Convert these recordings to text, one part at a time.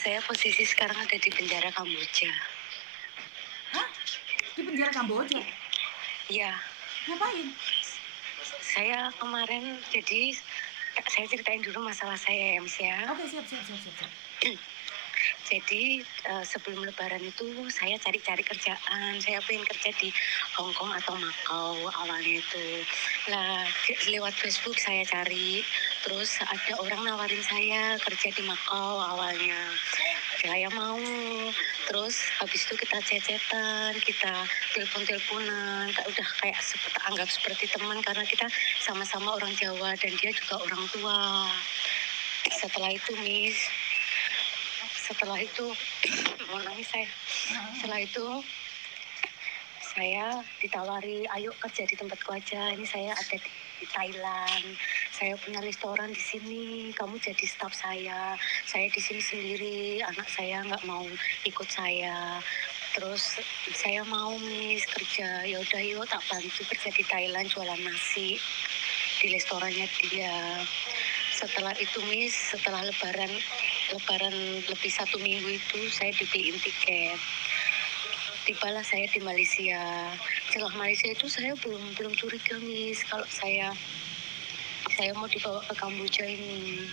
Saya posisi sekarang ada di penjara Kamboja. Hah? Di penjara Kamboja? Iya, Ngapain? saya kemarin saya ceritain dulu masalah saya ya, Mas ya. Oke, siap. Jadi sebelum Lebaran itu saya cari-cari kerjaan. Saya pengen kerja di Hong Kong atau Makau awalnya itu. Nah, lewat Facebook saya cari. Terus ada orang nawarin saya kerja di Makau awalnya. Saya mau. Terus habis itu kita cecetan, kita telepon-teleponan. Udah kayak anggap seperti teman karena kita sama-sama orang Jawa dan dia juga orang tua. Setelah itu mau nangis saya. Setelah itu saya ditawari, ayo kerja di tempatku aja. Ini saya ada di Thailand. Saya punya restoran di sini. Kamu jadi staf saya. Saya di sini sendiri. Anak saya nggak mau ikut saya. Terus saya mau kerja. Ya udah yuk tak bantu kerja di Thailand jualan nasi di restorannya dia. Setelah itu setelah lebaran lebih 1 minggu itu saya dibeliin tiket. Tibalah saya di Malaysia. Setelah Malaysia itu saya belum curiga kalau saya mau dibawa ke Kamboja ini.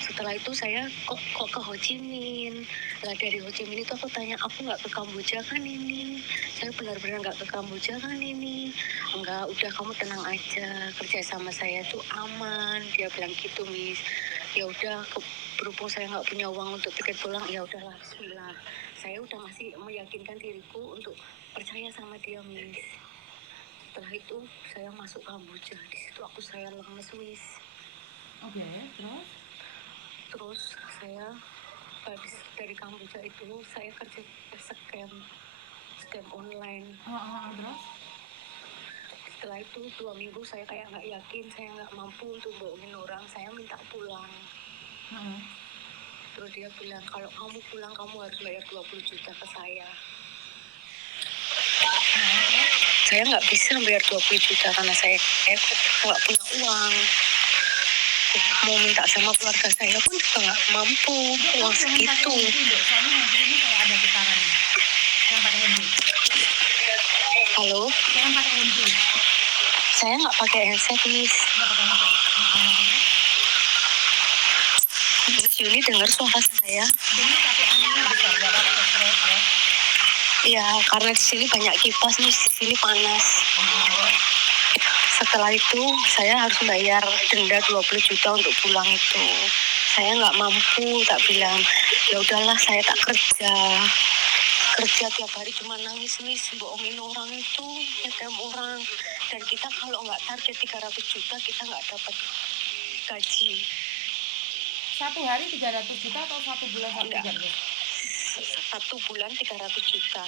Setelah itu saya kok ke Ho Chi Minh. Lah dari Ho Chi Minh itu aku tanya, aku nggak ke Kamboja kan ini? Saya benar-benar nggak ke Kamboja kan ini? Enggak, udah kamu tenang aja. Kerja sama saya tuh aman. Dia bilang gitu, Ya udah, berhubung saya nggak punya uang untuk tiket pulang, ya udahlah, bismillah. Saya udah masih meyakinkan diriku untuk percaya sama dia, Setelah itu saya masuk Kamboja. Di situ saya lemes, Oke, terus? Terus saya habis dari Kamboja itu saya kerja scam online. Terus? Setelah itu 2 minggu saya kayak nggak yakin, saya nggak mampu untuk bohongin orang, saya minta pulang. Terus dia bilang, kalau kamu pulang kamu harus bayar 20 juta ke saya. Saya nggak bisa bayar 20 juta karena saya nggak punya uang. Mau minta sama keluarga saya pun juga nggak mampu uang segitu. Soalnya handphonenya kayak ada getarannya. Jangan pakai handphone. Halo? Jangan pakai handphone. Saya nggak pakai headset, Nggak pakai handphone. Ini dengar suara saya? Dengar tapi anginnya besar, nggak apa-apa, terus. Iya, karena di sini banyak kipas nih, di sini panas. Setelah itu saya harus bayar denda 20 juta untuk pulang itu. Saya nggak mampu, tak bilang ya udahlah saya tak kerja tiap hari cuma nangis bohongin orang itu nyekam orang. Dan kita kalau nggak target 300 juta kita nggak dapat gaji. Satu hari 300 juta atau satu bulan 300? Satu bulan 300 juta.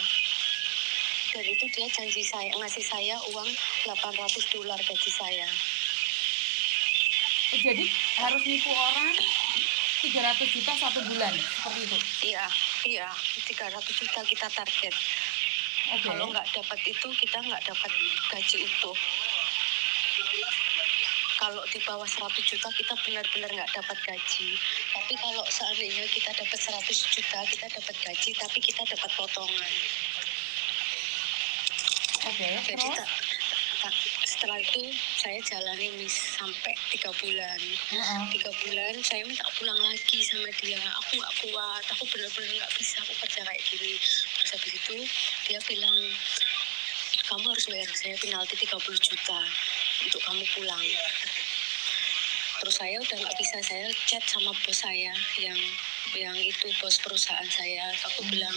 Dan itu dia janji ngasih saya uang 800 dolar gaji saya. Jadi harus nipu orang 300 juta satu bulan, seperti itu? Iya, 300 juta kita target. Kalau nggak dapat itu kita nggak dapat gaji utuh. Kalau di bawah 100 juta kita benar-benar nggak dapat gaji. Tapi kalau seandainya kita dapat 100 juta kita dapat gaji, tapi kita dapat potongan. Jadi setelah itu saya jalani sampai 3 bulan. 3 bulan saya minta pulang lagi sama dia. Aku nggak kuat, aku benar-benar nggak bisa aku kerja kayak gini. Terus habis itu dia bilang, kamu harus bayar saya penalti 30 juta untuk kamu pulang. Terus saya udah nggak bisa, saya chat sama bos saya yang itu bos perusahaan saya. Aku bilang,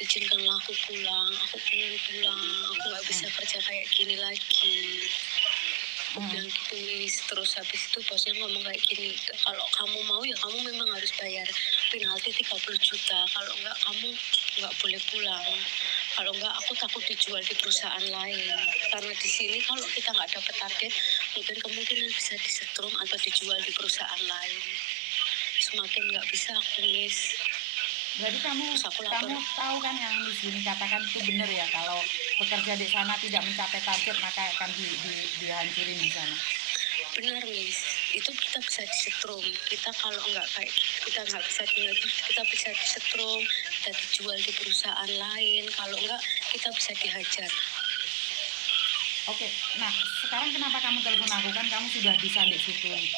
izinkanlah aku pulang, aku pengen pulang, aku nggak bisa kerja kayak gini lagi. Aku bilang gitu, terus habis itu bosnya ngomong kayak gini, kalau kamu mau ya kamu memang harus bayar penalti 30 juta, kalau enggak kamu nggak boleh pulang, kalau enggak aku takut dijual di perusahaan lain, karena di sini kalau kita nggak dapat target mungkin kemungkinan bisa disetrum atau dijual di perusahaan lain. Semakin nggak bisa aku Berarti kamu tahu kan yang Miss Yuni katakan itu benar ya, kalau bekerja di sana tidak mencapai target maka akan dihancurin di sana? Benar, itu kita bisa disetrum. Kita kalau nggak kayak kita nggak bisa tinggal kita bisa disetrum, kita dijual di perusahaan lain. Kalau nggak kita bisa dihajar. Oke, nah sekarang kenapa kamu telepon aku, kan kamu sudah bisa di situ nih?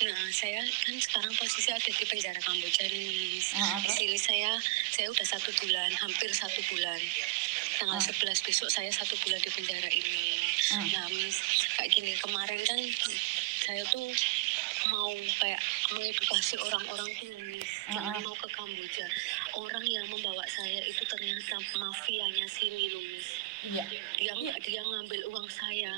Nah, saya kan sekarang posisi ada di penjara Kamboja nih. Ah, Di terus? sini saya udah 1 bulan, hampir 1 bulan. Tanggal 11 besok saya 1 bulan di penjara ini. Nah, Miss, kayak gini, kemarin kan saya tuh mau kayak mengedukasi orang-orang tuh, Miss, jangan mau ke Kamboja. Orang yang membawa saya itu ternyata mafianya sini loh, Miss. Iya. Dia ngambil uang saya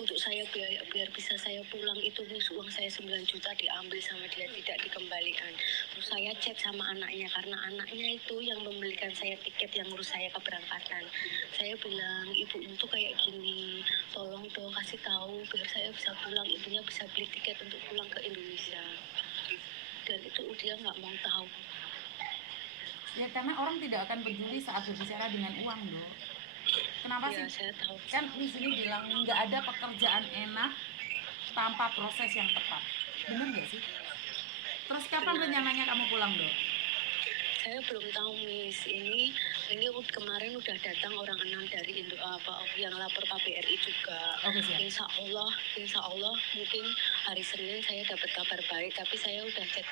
untuk saya biar bisa saya pulang itu, Miss. Uang saya 9 juta diambil sama dia, tidak dikembalikan. Terus saya chat sama anaknya karena anaknya itu yang membelikan saya tiket yang ngurus saya keberangkatan. Saya bilang, ibu itu kayak gini, tolong dong kasih tahu biar saya bisa pulang, ibunya bisa beli tiket untuk pulang ke Indonesia. Dan itu dia nggak mau tahu. Ya karena orang tidak akan peduli saat berbicara dengan uang loh. Kenapa Ya, sih? saya tahu. Kan di sini bilang nih nggak ada pekerjaan enak tanpa proses yang tepat. Bener nggak sih? Terus kapan Benar. rencananya kamu pulang, Dok? Saya belum tahu, Miss. Ini kemarin udah datang orang 6 dari yang lapor KBRI juga. Oke, siap. Insya Allah mungkin hari Senin saya dapat kabar baik. Tapi saya udah cek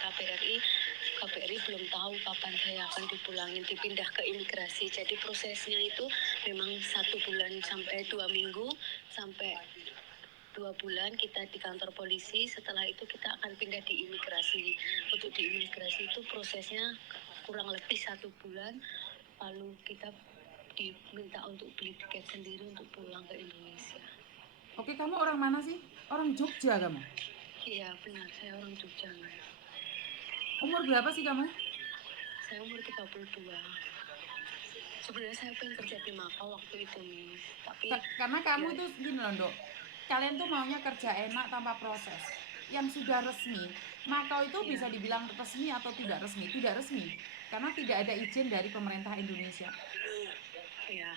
KBRI belum tahu kapan saya akan dipindah ke imigrasi. Jadi prosesnya itu memang 1 bulan sampai 2 minggu sampai 2 bulan kita di kantor polisi. Setelah itu kita akan pindah di imigrasi. Untuk di imigrasi itu prosesnya kurang lebih 1 bulan, lalu kita diminta untuk beli tiket sendiri untuk pulang ke Indonesia. Oke, kamu orang mana sih? Orang Jogja kamu? Iya benar, saya orang Jogja. Umur berapa sih kamu? Saya umur 32. Sebenarnya saya pengen kerja di Makau waktu itu, Miss. Tapi karena kamu itu gini loh, Dok. Kalian tuh maunya kerja enak tanpa proses. Yang sudah resmi, Makau itu bisa dibilang resmi atau tidak resmi? Tidak resmi, karena tidak ada izin dari pemerintah Indonesia. Iya.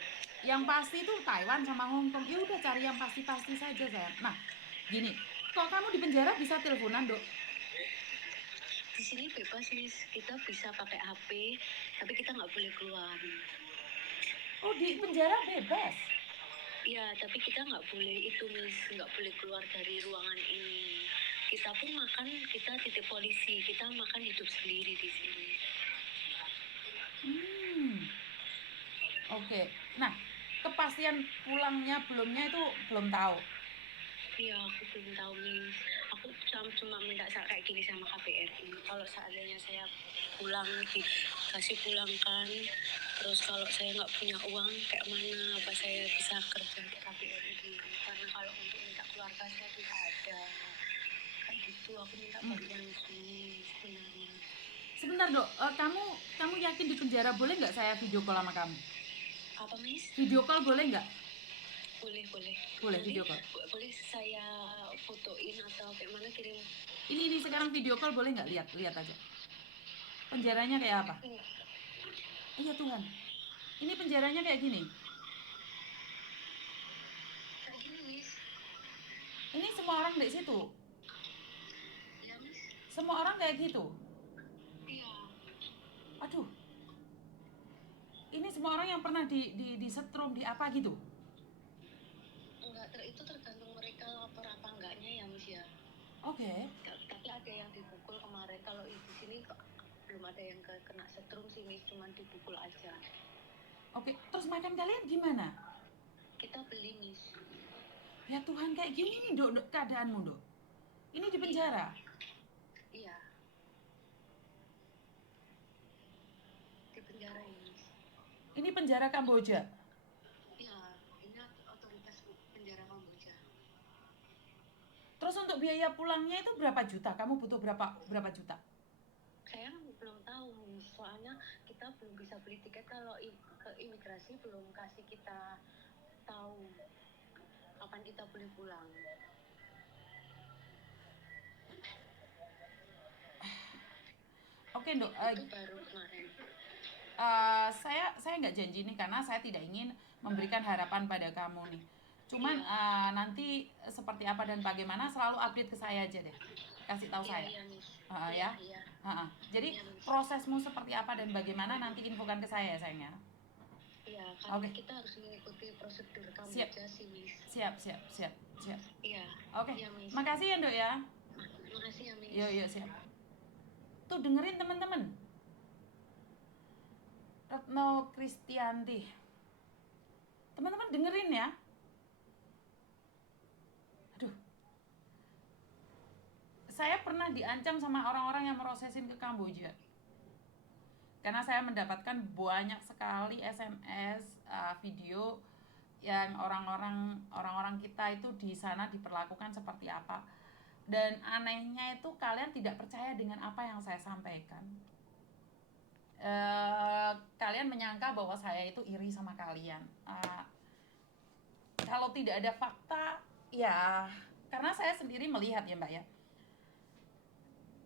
Yang pasti itu Taiwan sama Hong Kong. Ya udah cari yang pasti-pasti saja, sayang. Nah, gini, kok kamu di penjara bisa teleponan, Dok? Di sini bebas, Miss. Kita bisa pakai HP, tapi kita nggak boleh keluar. Oh, di penjara bebas? Iya, tapi kita nggak boleh itu, Miss. Nggak boleh keluar dari ruangan ini. Kita pun makan, kita titip polisi. Kita makan hidup sendiri di sini. Oke. Nah, kepastian pulangnya belumnya itu belum tahu. Iya, aku belum tahu, Miss. Aku cuma minta kayak gini sama KBRI. Kalau seandainya saya pulang, dikasih pulangkan. Terus kalau saya nggak punya uang, kayak mana? Apa saya bisa kerja di KBRI dulu? Karena kalau untuk minta keluarga saya tidak ada. Kayak gitu, aku minta bantuan di sini sebenarnya. Sebentar, Dok. Kamu yakin di penjara boleh nggak saya video call sama kamu? Apa, Miss? Video call boleh nggak? Boleh. Boleh video call. Boleh saya fotoin atau kayak mana kirim? Ini sekarang video call boleh nggak? Lihat aja. Penjaranya kayak apa? Iya Tuhan. Ini penjaranya kayak gini. Kayak gini, Miss. Ini semua orang di situ. Ya, Miss. Semua orang kayak gitu. Iya. Aduh. Ini semua orang yang pernah disetrum di apa gitu? Enggak, itu tergantung mereka lapor apa enggaknya ya, Miss ya. Oke. Tapi ada yang dipukul kemarin. Kalau di sini belum ada yang kena setrum sih, Miss, cuma dipukul aja. Oke, terus makan kalian gimana? Kita beli, Miss. Ya Tuhan, kayak gini nih, Dok, keadaanmu, Dok. Ini di penjara. Iya. Di penjara ini, Miss. Ini penjara Kamboja. Iya, ini otoritas penjara Kamboja. Terus untuk biaya pulangnya itu berapa juta? Kamu butuh berapa juta? Saya belum tahu, Miss. Soalnya kita belum bisa beli tiket. Kalau ke imigrasi belum kasih kita tahu kapan kita boleh pulang. Oke, Dok. Itu baru kemarin. Saya nggak janji nih karena saya tidak ingin memberikan harapan pada kamu nih. Cuman nanti seperti apa dan bagaimana selalu update ke saya aja deh, kasih tahu saya. Iya, Miss. Ya. Iya. Jadi Iya, Miss. prosesmu seperti apa dan bagaimana nanti infokan ke saya ya sayangnya. Iya, karena Oke. kita harus mengikuti prosedur Siap. sih, Miss. Siap. Iya. Oke. Iya, Miss. Makasih ya, Dok ya. Makasih ya, Miss. Yuk, siap. Tuh dengerin teman-teman. Retno Kristianti. Teman-teman dengerin ya. Aduh. Saya pernah diancam sama orang-orang yang merosesin ke Kamboja. Karena saya mendapatkan banyak sekali SMS, video yang orang-orang kita itu di sana diperlakukan seperti apa. Dan anehnya itu kalian tidak percaya dengan apa yang saya sampaikan. Kalian menyangka bahwa saya itu iri sama kalian. Kalau tidak ada fakta, ya karena saya sendiri melihat ya Mbak ya.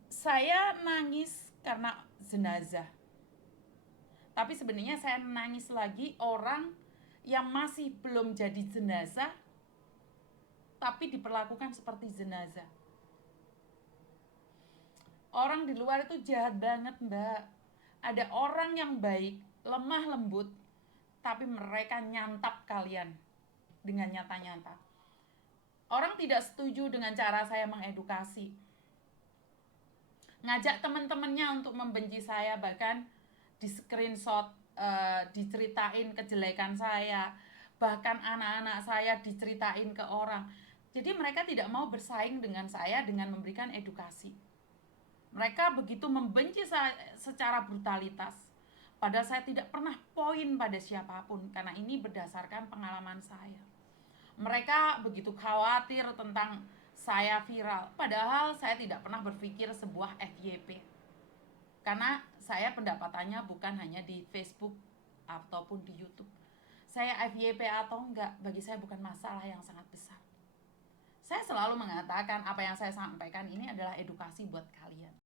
Saya nangis karena jenazah. Tapi sebenarnya saya nangis lagi orang yang masih belum jadi jenazah tapi diperlakukan seperti jenazah. Orang di luar itu jahat banget, Mbak. Ada orang yang baik, lemah lembut, tapi mereka nyantap kalian dengan nyata-nyata. Orang tidak setuju dengan cara saya mengedukasi. Ngajak teman-temannya untuk membenci saya, bahkan di screenshot, diceritain kejelekan saya, bahkan anak-anak saya diceritain ke orang. Jadi mereka tidak mau bersaing dengan saya dengan memberikan edukasi. Mereka begitu membenci saya secara brutalitas. Padahal saya tidak pernah poin pada siapapun, karena ini berdasarkan pengalaman saya. Mereka begitu khawatir tentang saya viral, padahal saya tidak pernah berpikir sebuah FYP. Karena saya pendapatannya bukan hanya di Facebook ataupun di YouTube. Saya FYP atau enggak, bagi saya bukan masalah yang sangat besar. Saya selalu mengatakan apa yang saya sampaikan ini adalah edukasi buat kalian.